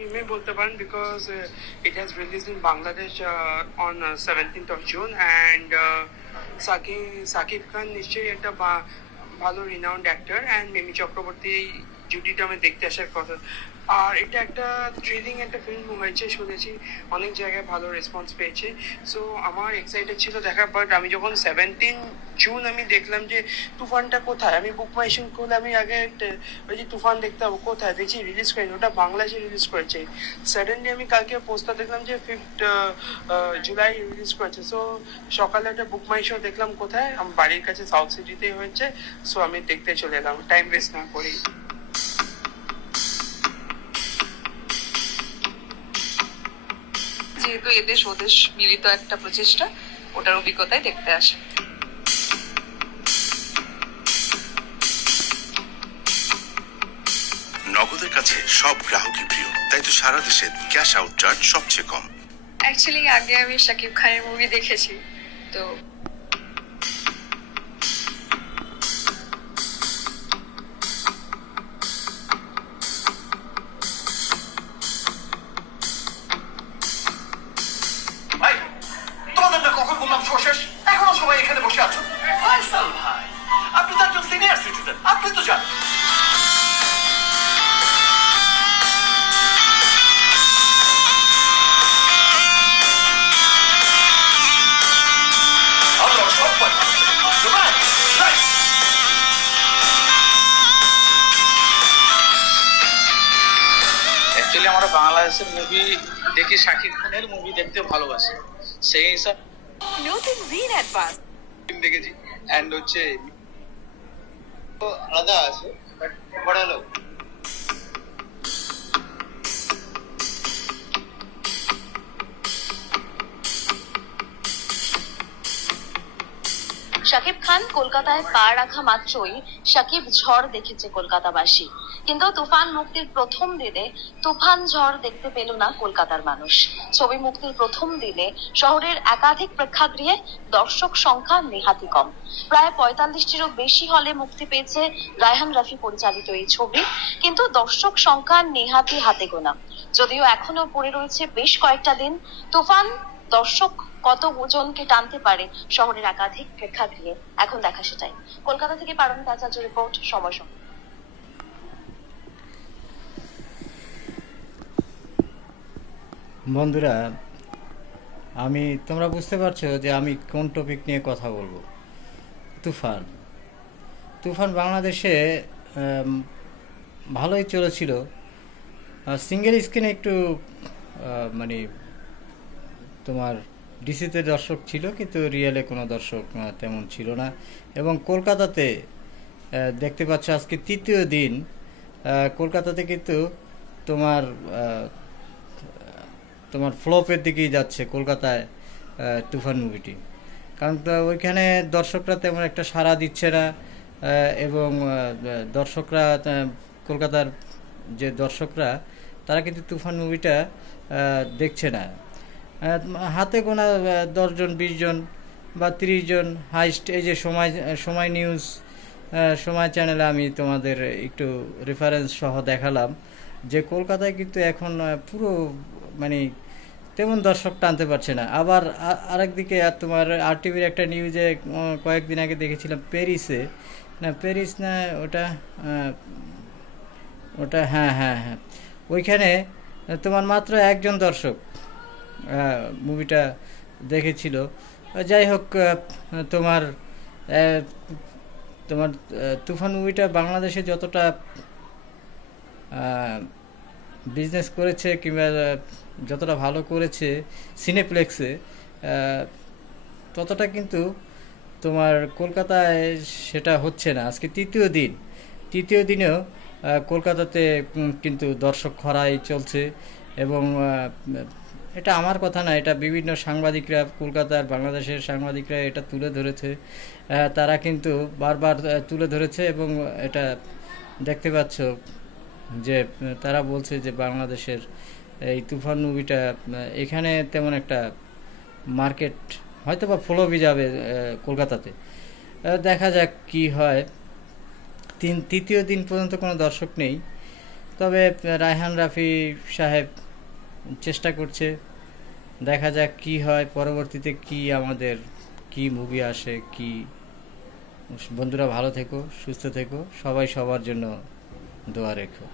You may বলতে পারেন because it has released in Bangladesh on 17th of June and Shakib Khan নিশ্চয়ই একটা ভালো renowned actor and Mimi Chakraborty জুটিটা আমি দেখতে আসার কথা। আর এটা একটা থ্রিলিং একটা ফিল্ম হয়েছে শুনেছি, অনেক জায়গায় ভালো রেসপন্স পেয়েছে। সো আমার এক্সাইটেড ছিল দেখা, বাট আমি যখন 17 জুন আমি দেখলাম যে তুফানটা কোথায়, আমি বুক মাই শো করলে আমি আগে ওই যে তুফান দেখতে হবে কোথায়, দেখছি রিলিজ করেনি, ওটা বাংলাদেশে রিলিজ করেছে। সাডেনলি আমি কালকে পোস্টটা দেখলাম যে 5th জুলাই রিলিজ করেছে। সো সকালে একটা বুক মাই শো দেখলাম কোথায়, আমার বাড়ির কাছে সাউথ সিটিতেই হয়েছে। সো আমি দেখতে চলে এলাম টাইম ওয়েস্ট না করেই। যেহেতু এদেশ ওদেশ মিলিত একটা প্রচেষ্টা, ওটার অভিজ্ঞতায় দেখতে আসে। নগদের কাছে সব গ্রাহকই প্রিয়, তাই তো সারা দেশে ক্যাশ আউট চার্জ সবচেয়ে কম। অ্যাকচুয়ালি আগে আমি শাকিব খানের মুভি দেখেছি, তো কখন বললাম শেষ, এখনো সবাই এখানে বসে আছো। ফয়সাল ভাই, আপনি তো একজন সিনিয়র সিটিজেন, আপনি তো জানেন আমরা সবাই অ্যাকচুয়ালি আমরা বাংলাদেশের মুভি দেখি, শাকিব খানের মুভি দেখতে ভালোবাসি, সেই হিসাব নতুন রিন অ্যাডভান্স দেখেছি। অ্যান্ড হচ্ছে আলাদা আছে, বাট ভালো। শাকিব খান কলকাতায় পা রাখা মাত্রই শাকিব ঝড় দেখেছে কলকাতাবাসী, কিন্তু তুফান মুক্তির প্রথম দিনে তুফান ঝড় দেখতে পেল না কলকাতার মানুষ। ছবি মুক্তির প্রথম দিনে শহরের একাধিক প্রেক্ষাগৃহে দর্শক সংখ্যা নেহাতি কম। প্রায় 45টিরও বেশি হলে মুক্তি পেয়েছে রায়হান রাফি পরিচালিত এই ছবি, কিন্তু দর্শক সংখ্যা নেহাতি হাতে গোনা। যদিও এখনো পড়ে রয়েছে বেশ কয়েকটা দিন, তুফান দর্শক কত ওজনকে টানতে পারে শহরের একাধিক প্রেক্ষাগৃহে, এখন দেখা সেটাই। কলকাতা থেকে পারমিতা আচার্য রিপোর্ট, সময় সংবাদ। বন্ধুরা, তোমরা বুঝতে পারছো যে আমি কোন টপিক নিয়ে কথা বলবো। তুফান বাংলাদেশে ভালোই চলেছিল, সিঙ্গেল স্ক্রিনে একটু মানে তোমার ডিসিতে দর্শক ছিল, কিন্তু রিয়েলে কোনো দর্শক তেমন ছিল না। এবং কলকাতাতে দেখতে পাচ্ছ আজকে তৃতীয় দিন, কলকাতাতে কিন্তু তোমার ফ্লপের দিকেই যাচ্ছে কলকাতায় তুফান মুভিটি, কারণ ওইখানে দর্শকরা তেমন একটা সাড়া দিচ্ছে না। এবং দর্শকরা, কলকাতার যে দর্শকরা, তারা কিন্তু তুফান মুভিটা দেখছে না। হাতে গোনা 10 জন 20 জন বা 30 জন হাইস্ট। এই যে সময় নিউজ, সময় চ্যানেলে আমি তোমাদের একটু রেফারেন্স সহ দেখালাম যে কলকাতায় কিন্তু এখন পুরো মানে তেমন দর্শক টানতে পারছে না। আবার আরেকদিকে তোমার RTV একটা নিউজে কয়েকদিন আগে দেখেছিলাম প্যারিস না ওটা হ্যাঁ ওইখানে তোমার মাত্র একজন দর্শক মুভিটা দেখেছিল। যাই হোক, তোমার তুফান মুভিটা বাংলাদেশে যতটা বিজনেস করেছে কিংবা যতটা ভালো করেছে সিনেপ্লেক্সে, ততটা কিন্তু তোমার কলকাতায় সেটা হচ্ছে না। আজকে তৃতীয় দিনেও কলকাতাতে কিন্তু দর্শক খরাই চলছে। এবং এটা আমার কথা না, এটা বিভিন্ন সাংবাদিকরা, কলকাতার বাংলাদেশের সাংবাদিকরা এটা তুলে ধরেছে। তারা কিন্তু বারবার তুলে ধরেছে এবং এটা দেখতে পাচ্ছ যে তারা বলছে যে বাংলাদেশের এই তুফান মুভিটা এখানে তেমন একটা মার্কেট হয়তো বা ফ্লপই যাবে কলকাতাতে। দেখা যাক কি হয়। তৃতীয় দিন পর্যন্ত কোনো দর্শক নেই, তবে রায়হান রাফি সাহেব চেষ্টা করছে, দেখা যাক কি হয় পরবর্তীতে, কি আমাদের কি মুভি আসে কি। বন্ধুরা ভালো থেকো, সুস্থ থেকো, সবাই সবার জন্য দোয়া রেখো।